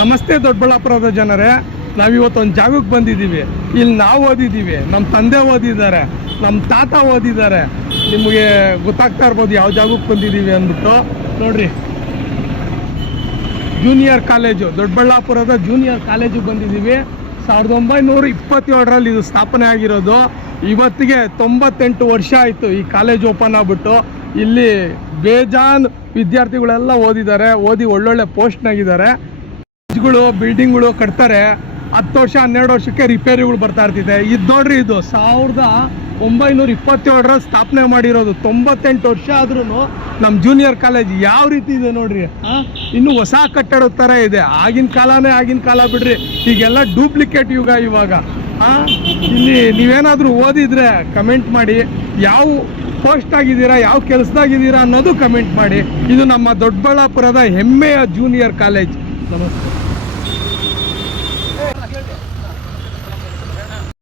ನಮಸ್ತೆ ದೊಡ್ಡಬಳ್ಳಾಪುರದ ಜನರೇ, ನಾವಿವತ್ತೊಂದು ಜಾಗಕ್ಕೆ ಬಂದಿದ್ದೀವಿ. ಇಲ್ಲಿ ನಾವು ಓದಿದ್ದೀವಿ, ನಮ್ಮ ತಂದೆ ಓದಿದ್ದಾರೆ, ನಮ್ಮ ತಾತ ಓದಿದ್ದಾರೆ. ನಿಮಗೆ ಗೊತ್ತಾಗ್ತಾ ಇರ್ಬೋದು ಯಾವ ಜಾಗಕ್ಕೆ ಬಂದಿದ್ದೀವಿ ಅಂದ್ಬಿಟ್ಟು. ನೋಡ್ರಿ, ಜೂನಿಯರ್ ಕಾಲೇಜು, ದೊಡ್ಡಬಳ್ಳಾಪುರದ ಜೂನಿಯರ್ ಕಾಲೇಜಿಗೆ ಬಂದಿದ್ದೀವಿ. 1927ರಲ್ಲಿ ಇದು ಸ್ಥಾಪನೆ ಆಗಿರೋದು. ಇವತ್ತಿಗೆ 98 ವರ್ಷ ಆಯಿತು ಈ ಕಾಲೇಜ್ ಓಪನ್ ಆಗ್ಬಿಟ್ಟು. ಇಲ್ಲಿ ಬೇಜಾನ್ ವಿದ್ಯಾರ್ಥಿಗಳೆಲ್ಲ ಓದಿದ್ದಾರೆ, ಓದಿ ಒಳ್ಳೊಳ್ಳೆ ಪೋಸ್ಟ್ನಾಗಿದ್ದಾರೆ. ಬಿಲ್ಡಿಂಗ್ಗಳು ಕಟ್ತಾರೆ. 10 ವರ್ಷ 12 ವರ್ಷಕ್ಕೆ ರಿಪೇರಿಗಳು ಬರ್ತಾ ಇರ್ತಿದೆ. ಇದು ನೋಡ್ರಿ, ಇದು 1927ರಲ್ಲಿ ಸ್ಥಾಪನೆ ಮಾಡಿರೋದು. 98 ವರ್ಷ ಆದ್ರೂ ನಮ್ಮ ಜೂನಿಯರ್ ಕಾಲೇಜ್ ಯಾವ ರೀತಿ ಇದೆ ನೋಡ್ರಿ. ಇನ್ನು ಹೊಸ ಕಟ್ಟಡದ ಥರ ಇದೆ. ಆಗಿನ ಕಾಲ ಬಿಡ್ರಿ, ಈಗೆಲ್ಲ ಡೂಪ್ಲಿಕೇಟ್ ಯುಗ ಇವಾಗ. ಇಲ್ಲಿ ನೀವೇನಾದರೂ ಓದಿದ್ರೆ ಕಮೆಂಟ್ ಮಾಡಿ. ಯಾವ ಪೋಸ್ಟ್ ಆಗಿದ್ದೀರಾ, ಯಾವ ಕೆಲಸದಾಗಿದ್ದೀರಾ ಅನ್ನೋದು ಕಮೆಂಟ್ ಮಾಡಿ. ಇದು ನಮ್ಮ ದೊಡ್ಡಬಳ್ಳಾಪುರದ ಹೆಮ್ಮೆಯ ಜೂನಿಯರ್ ಕಾಲೇಜ್. ನಮಸ್ತೆ.